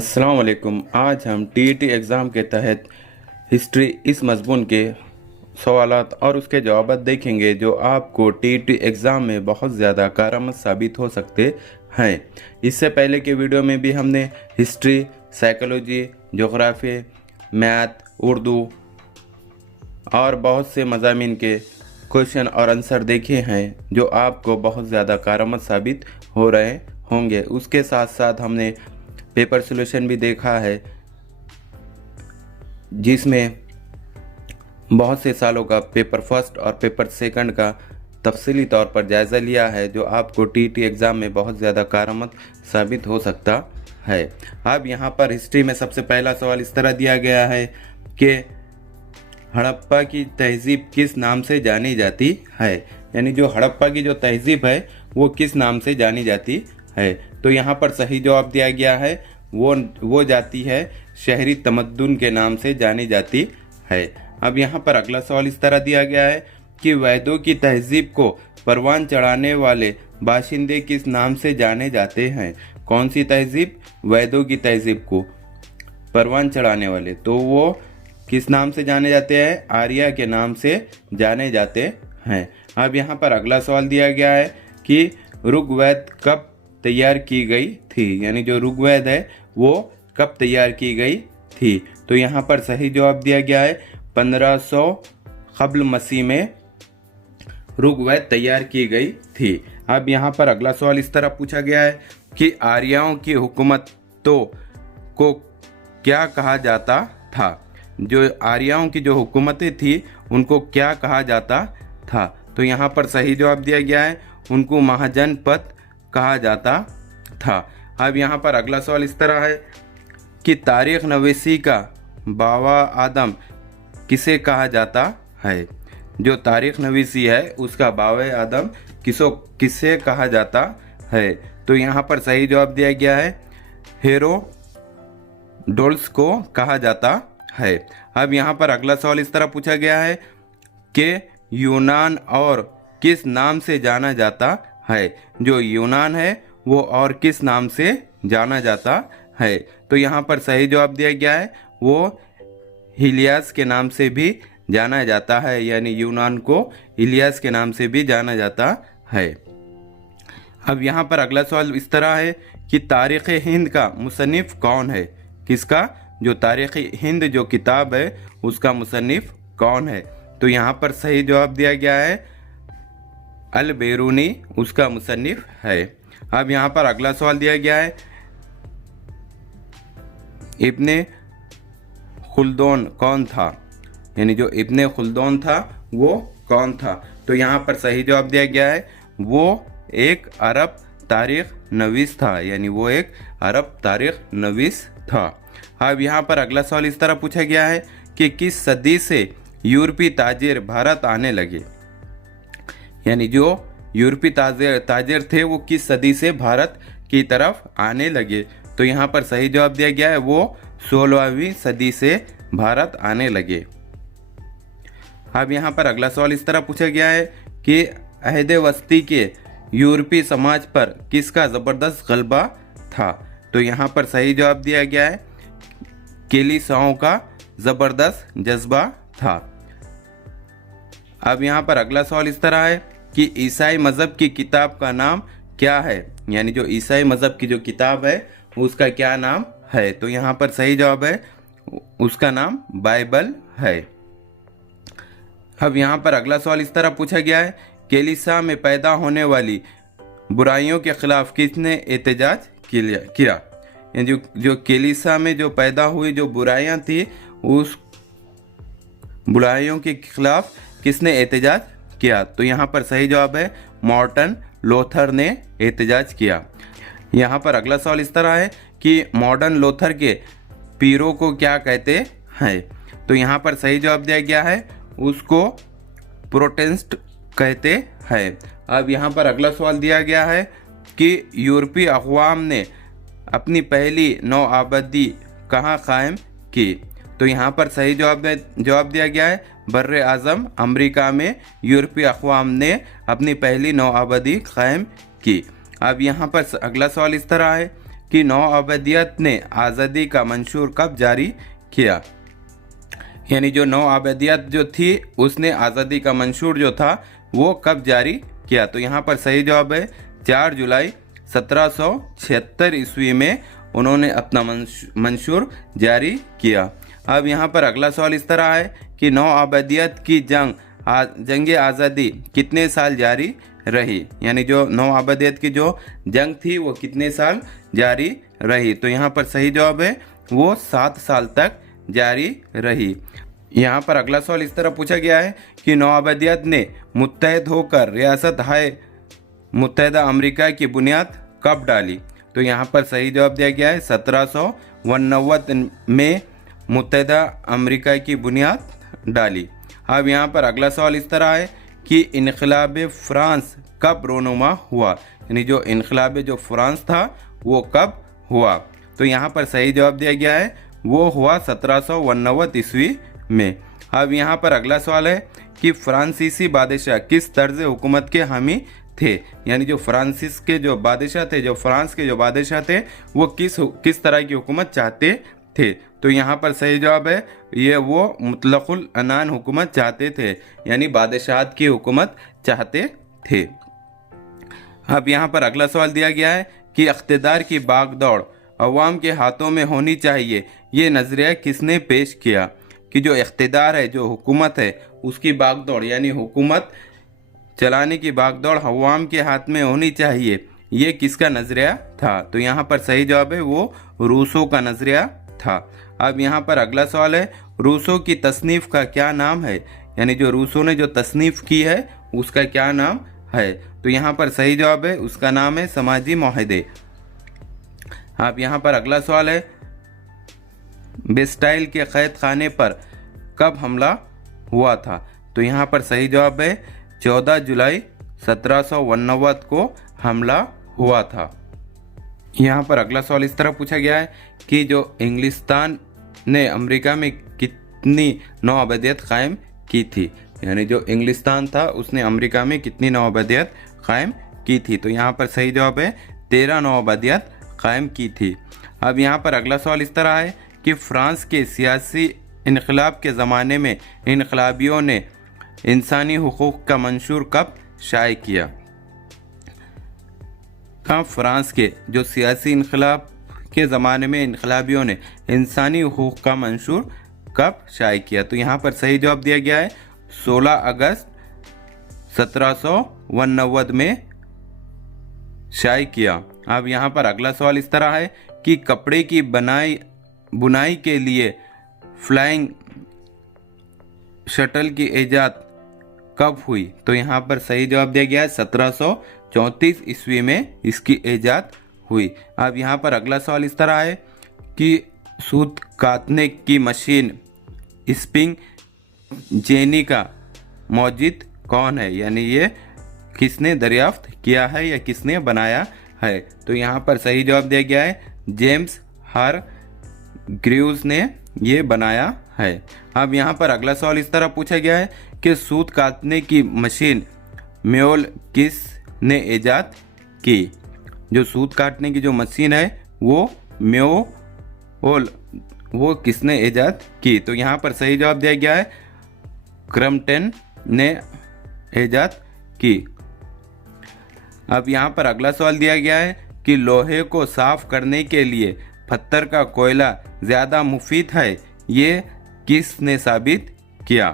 अस्सलाम वालेकुम। आज हम टीईटी एग्ज़ाम के तहत हिस्ट्री इस मज़मून के सवालात और उसके जवाब देखेंगे जो आपको टीईटी एग्ज़ाम में बहुत ज़्यादा कारआमद साबित हो सकते हैं। इससे पहले के वीडियो में भी हमने history, psychology, geography, math, Urdu और बहुत से मज़ामीन के क्वेश्चन और आंसर देखे हैं जो आपको बहुत ज़्यादा कारआमद साबित हो रहे होंगे। उसके साथ साथ हमने पेपर सॉल्यूशन भी देखा है जिसमें बहुत से सालों का पेपर फर्स्ट और पेपर सेकंड का तफसीली तौर पर जायज़ा लिया है जो आपको टीईटी एग्ज़ाम में बहुत ज़्यादा कारआमद साबित हो सकता है। अब यहाँ पर हिस्ट्री में सबसे पहला सवाल इस तरह दिया गया है कि हड़प्पा की तहज़ीब किस नाम से जानी जाती है, यानी जो हड़प्पा की जो तहज़ीब है वो किस नाम से जानी जाती है। तो यहाँ पर सही जवाब दिया गया है वो जाती है शहरी तमद्दुन के नाम से जानी जाती है। अब यहाँ पर अगला सवाल इस तरह दिया गया है कि वैदों की तहज़ीब को परवान चढ़ाने वाले बाशिंदे किस नाम से जाने जाते हैं। कौन सी तहज़ीब? वैदों की तहज़ीब को परवान चढ़ाने वाले, तो वो किस नाम से जाने जाते हैं? आर्या के नाम से जाने जाते हैं। अब यहाँ पर अगला सवाल दिया गया है कि ऋग्वेद कब तैयार की गई थी, यानी जो ऋग्वेद है वो कब तैयार की गई थी। तो यहाँ पर सही जवाब दिया गया है 1500 क़ब्ल मसीह में ऋग्वेद तैयार की गई थी। अब यहाँ पर अगला सवाल इस तरह पूछा गया है कि आर्यों की हुकूमतों को क्या कहा जाता था। जो आर्यों की जो हुकूमतें थी उनको क्या कहा जाता था। तो यहाँ पर सही जवाब दिया गया है उनको महाजनपद कहा जाता था। अब यहाँ पर अगला सवाल इस तरह है कि तारीख नवीसी का बावा आदम किसे कहा जाता है। जो तारीख नवीसी है उसका बावा आदम किसे कहा जाता है। तो यहाँ पर सही जवाब दिया गया है हेरोडोटस को कहा जाता है। अब यहाँ पर अगला सवाल इस तरह पूछा गया है कि यूनान और किस नाम से जाना जाता है। जो यूनान है वो और किस नाम से जाना जाता है। तो यहाँ पर सही जवाब दिया गया है वो हिलियास के नाम से भी जाना जाता है, यानी यूनान को हिलियास के नाम से भी जाना जाता है। अब यहाँ पर अगला सवाल इस तरह है कि तारीख़ हिंद का मुसन्निफ़ कौन है। किसका? जो तारीख़ हिंद जो किताब है उसका मुसन्निफ़ कौन है। तो यहाँ पर सही जवाब दिया गया है अल बेरूनी उसका मुसन्निफ़ है। अब यहाँ पर अगला सवाल दिया गया है इब्ने खुल्दून कौन था, यानी जो इब्ने खुल्दून था वो कौन था। तो यहाँ पर सही जवाब दिया गया है वो एक अरब तारीख़ नवीस था, यानी वो एक अरब तारीख़ नवीस था। अब यहाँ पर अगला सवाल इस तरह पूछा गया है कि किस सदी से यूरोपीय ताजिर भारत आने लगे, यानी जो यूरोपीय ताजिर थे वो किस सदी से भारत की तरफ आने लगे। तो यहाँ पर सही जवाब दिया गया है वो 16वीं सदी से भारत आने लगे। अब यहाँ पर अगला सवाल इस तरह पूछा गया है कि अहद वस्ती के यूरोपीय समाज पर किसका ज़बरदस्त गलबा था। तो यहाँ पर सही जवाब दिया गया है कलीसियाओं का ज़बरदस्त जज्बा था। अब यहाँ पर अगला सवाल इस तरह है कि ईसाई मज़हब की किताब का नाम क्या है, यानी जो ईसाई मज़हब की जो किताब है उसका क्या नाम है। तो यहाँ पर सही जवाब है उसका नाम बाइबल है। अब यहाँ पर अगला सवाल इस तरह पूछा गया है कलीसिया में पैदा होने वाली बुराइयों के खिलाफ किसने एहतजाज किया, यानी जो कलीसिया में जो पैदा हुई जो बुराइयां थी उस बुराइयों के खिलाफ किसने एहतजाज किया। तो यहाँ पर सही जवाब है मार्टिन लूथर ने एहतजाज किया। यहाँ पर अगला सवाल इस तरह है कि मार्टिन लूथर के पीरों को क्या कहते हैं। तो यहाँ पर सही जवाब दिया गया है उसको प्रोटेस्टेंट कहते हैं। अब यहाँ पर अगला सवाल दिया गया है कि यूरोपीय अक़वाम ने अपनी पहली नौ आबादी कहाँ कायम की। तो यहाँ पर सही जवाब दिया गया है बर्रे आज़म अमेरिका में यूरोपीय अक़वाम ने अपनी पहली नौ आबादी कायम की। अब यहाँ पर अगला सवाल इस तरह है कि नौ अबदियत ने आज़ादी का मंशूर कब जारी किया। यानी जो नौ अबदियत जो थी उसने आज़ादी का मंशूर जो था वो कब जारी किया। तो यहाँ पर सही जवाब है 4 जुलाई 1776 ईस्वी में उन्होंने अपना मंशूर जारी किया। अब यहाँ पर अगला सवाल इस तरह है कि नौ अबदियत की जंग आज़ादी कितने साल जारी रही। यानी जो नौ अबदियत की जो जंग थी वो कितने साल जारी रही। तो यहाँ पर सही जवाब है वो 7 साल तक जारी रही। यहाँ पर अगला सवाल इस तरह पूछा गया है कि नौ अबदियत ने मुत्तहद होकर रियासत हाय मुत्तहदा अमेरिका की बुनियाद कब डाली। तो यहाँ पर सही जवाब दिया गया है 1789 में मुत्तहदा अमेरिका की बुनियाद डाली। अब यहाँ पर अगला सवाल इस तरह है कि इनकलाब फ्रांस कब रोनुमा हुआ। यानी जो इनकलाब जो फ्रांस था वो कब हुआ। तो यहाँ पर सही जवाब दिया गया है वो हुआ 1789 ईस्वी में। अब यहाँ पर अगला सवाल है कि फ्रांसीसी बादशाह किस तर्ज हुकूमत के हामी थे। यानी जो फ्रांसिस के जो बादशाह थे, जो फ्रांस के जो बादशाह थे वो किस तरह की हुकूमत चाहते थे। तो यहाँ पर सही जवाब है ये वो मुतलकुल अनान हुकूमत चाहते थे, यानी बादशाहत की हुकूमत चाहते थे। अब यहाँ पर अगला सवाल दिया गया है कि इख्तिदार की बागदौड़ अवाम के हाथों में होनी चाहिए, ये नज़रिया किसने पेश किया। कि जो इख्तिदार है, जो हुकूमत है, उसकी बागदौड़ यानी हुकूमत चलाने की बागदौड़ अवाम के हाथ में होनी चाहिए, ये किसका नज़रिया था। तो यहाँ पर सही जवाब है वो रूसो का नज़रिया था। अब यहाँ पर अगला सवाल है रूसो की तसनीफ़ का क्या नाम है। यानी जो रूसो ने जो तसनीफ़ की है उसका क्या नाम है। तो यहाँ पर सही जवाब है उसका नाम है समाजी मुआहदे। अब यहाँ पर अगला सवाल है बेस्टाइल के कैद खाने पर कब हमला हुआ था। तो यहाँ पर सही जवाब है 14 जुलाई 1789 को हमला हुआ था। यहाँ पर अगला सवाल इस तरह पूछा गया है कि जो इंग्लिस्तान ने अमेरिका में कितनी नौ अबदियत कायम की थी। यानी जो इंग्लिस्तान था उसने अमेरिका में कितनी नौ अबदियत कायम की थी। तो यहाँ पर सही जवाब है 13 नौ अबदियत कायम की थी। अब यहाँ पर अगला सवाल इस तरह है कि फ्रांस के सियासी इनकलाब के ज़माने में इनकलाबियों ने इंसानी हुकूक का मंशूर कब शाये किया। फ्रांस के जो सियासी इनकलाब के ज़माने में इनकलाबियों ने इंसानी हुकूक का मंशूर कब शाये किया। तो यहाँ पर सही जवाब दिया गया है 16 अगस्त 1789 में शाये किया। अब यहाँ पर अगला सवाल इस तरह है कि कपड़े की बुनाई के लिए फ्लाइंग शटल की ईजाद कब हुई। तो यहाँ पर सही जवाब दिया गया है 1734 ईस्वी में इसकी ईजाद हुई। अब यहाँ पर अगला सवाल इस तरह है कि सूत काटने की मशीन स्पिंग जेनी का मौजिद कौन है। यानी ये किसने दरियाफ्त किया है या किसने बनाया है। तो यहाँ पर सही जवाब दिया गया है जेम्स हार ग्रीव्स ने ये बनाया है। अब यहाँ पर अगला सवाल इस तरह पूछा गया है कि सूत काटने की मशीन म्योल किस ने ईजाद की। जो सूत काटने की जो मशीन है वो म्योल वो किसने ईजाद की। तो यहाँ पर सही जवाब दिया गया है क्रम्पटन ने ईजाद की। अब यहाँ पर अगला सवाल दिया गया है कि लोहे को साफ करने के लिए पत्थर का कोयला ज़्यादा मुफीद है, ये किसने साबित किया।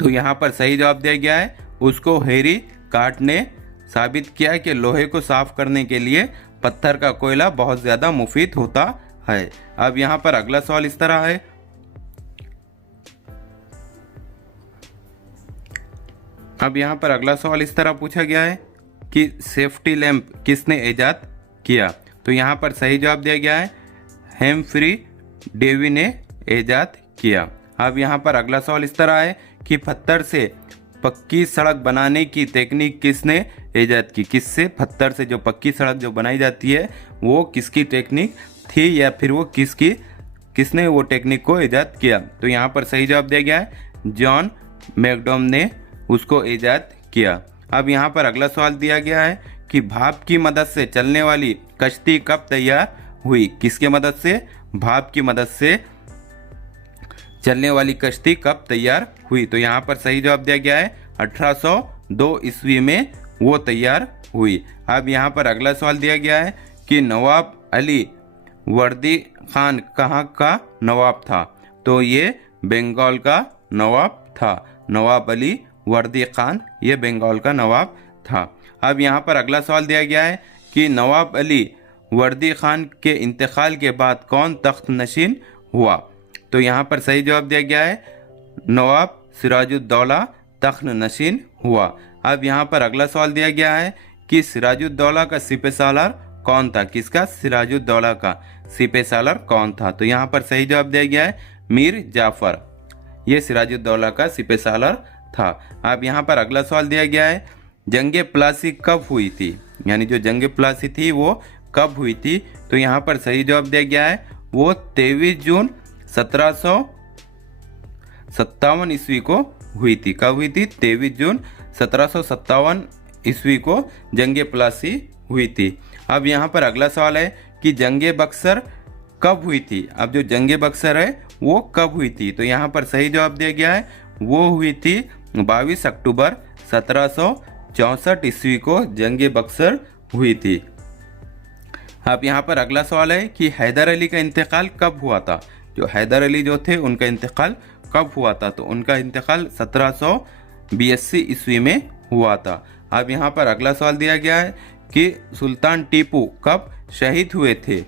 तो यहाँ पर सही जवाब दिया गया है उसको हेरी कार्ट ने साबित किया कि लोहे को साफ करने के लिए पत्थर का कोयला बहुत ज़्यादा मुफीद होता है। अब यहाँ पर अगला सवाल इस तरह है पूछा गया है कि सेफ्टी लैंप किसने ईजाद किया। तो यहाँ पर सही जवाब दिया गया है हेम्फ्री डेवी ने ईजाद किया। अब यहाँ पर अगला सवाल इस तरह है कि पत्थर से पक्की सड़क बनाने की टेक्निक किसने ईजाद की। किससे पत्थर से जो पक्की सड़क जो बनाई जाती है वो किसकी टेक्निक थी या फिर वो किसने वो टेक्निक को ईजाद किया। तो यहाँ पर सही जवाब दिया गया है जॉन मैकडॉम ने उसको ईजाद किया। अब यहाँ पर अगला सवाल दिया गया है कि भाप की मदद से चलने वाली कश्ती कब तैयार हुई। किसके मदद से? भाप की मदद से चलने वाली कश्ती कब तैयार हुई। तो यहाँ पर सही जवाब दिया गया है 1802 ईस्वी में वो तैयार हुई। अब यहाँ पर अगला सवाल दिया गया है कि नवाब अली वर्दी खान कहाँ का नवाब था। तो ये बंगाल का नवाब था। नवाब अली वर्दी खान ये बंगाल का नवाब था। अब यहाँ पर अगला सवाल दिया गया है कि नवाब अली वर्दी खान के इंतकाल के बाद कौन तख्त नशीन हुआ। तो यहाँ पर सही जवाब दिया गया है नवाब सिराजुद्दौला तख्त नशीन हुआ। अब यहाँ पर अगला सवाल दिया गया है कि सिराजुद्दौला का सिपह सालार कौन था। किसका? सिराजुद्दौला का सिपह सालार कौन था। तो यहाँ पर सही जवाब दिया गया है मीर जाफर, ये सिराजुद्दौला का सिपह सालार था। अब यहाँ पर अगला सवाल दिया गया है जंगे प्लासी कब हुई थी, यानी जो जंगे प्लासी थी वो कब हुई थी। तो यहाँ पर सही जवाब दिया गया है वो 23 जून 1757 ईस्वी को हुई थी। कब हुई थी? 23 जून 1757 ईस्वी को जंगे प्लासी हुई थी। अब यहाँ पर अगला सवाल है कि जंगे बक्सर कब हुई थी। अब जो जंगे बक्सर है वो कब हुई थी। तो यहाँ पर सही जवाब दिया गया है वो हुई थी 22 अक्टूबर 1764 ईस्वी को जंगे बक्सर हुई थी। अब यहाँ पर अगला सवाल है कि हैदर अली का इंतकाल कब हुआ था। जो हैदर अली जो थे उनका इंतकाल कब हुआ था। तो उनका इंतकाल 1782 ईस्वी में हुआ था। अब यहाँ पर अगला सवाल दिया गया है कि सुल्तान टीपू कब शहीद हुए थे।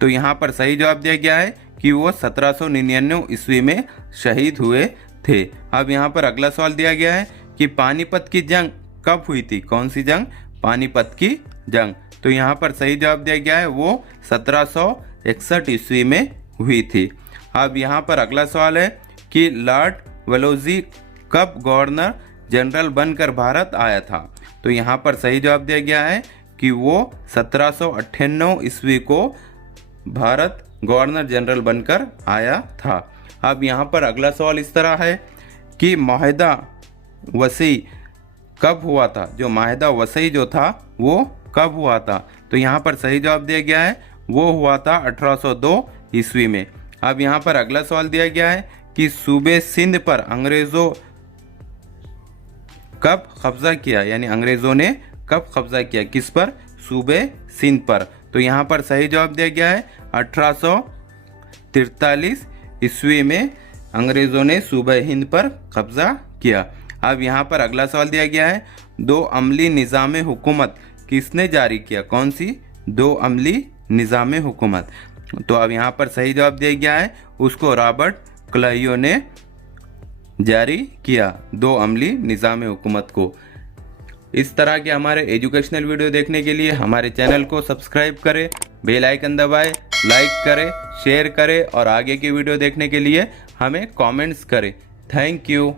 तो यहाँ पर सही जवाब दिया गया है कि वो 1799 ईस्वी में शहीद हुए थे। अब यहाँ पर अगला सवाल दिया गया है कि पानीपत की जंग कब हुई थी। कौन सी जंग? पानीपत की जंग। तो यहाँ पर सही जवाब दिया गया है वो 1761 ईस्वी में हुई थी। अब यहाँ पर अगला सवाल है कि लॉर्ड वेलोजी कब गवर्नर जनरल बनकर भारत आया था। तो यहाँ पर सही जवाब दिया गया है कि वो 1798 ईस्वी को भारत गवर्नर जनरल बनकर आया था। अब यहाँ पर अगला सवाल इस तरह है कि माहिदा वसी कब हुआ था। जो माहिदा वसी जो था वो कब हुआ था। तो यहाँ पर सही जवाब दिया गया है वो हुआ था 1802 ईस्वी में। अब यहाँ पर अगला सवाल दिया गया है कि सूबे सिंध पर अंग्रेजों कब कब्जा किया, यानी अंग्रेजों ने कब कब्जा किया। किस पर? सूबे सिंध पर। तो यहाँ पर सही जवाब दिया गया है 1843 ईस्वी में अंग्रेजों ने सूबे हिंद पर कब्जा किया। अब यहाँ पर अगला सवाल दिया गया है दो अमली निज़ाम हुकूमत किसने जारी किया। कौन सी? दो अमली निज़ाम हुकूमत। तो अब यहाँ पर सही जवाब दिया गया है उसको रॉबर्ट क्लाइयो ने जारी किया, दो अमली निज़ाम हुकूमत को। इस तरह के हमारे एजुकेशनल वीडियो देखने के लिए हमारे चैनल को सब्सक्राइब करें, बेल आइकन दबाएं, लाइक करें, शेयर करें और आगे की वीडियो देखने के लिए हमें कमेंट्स करें। Thank you.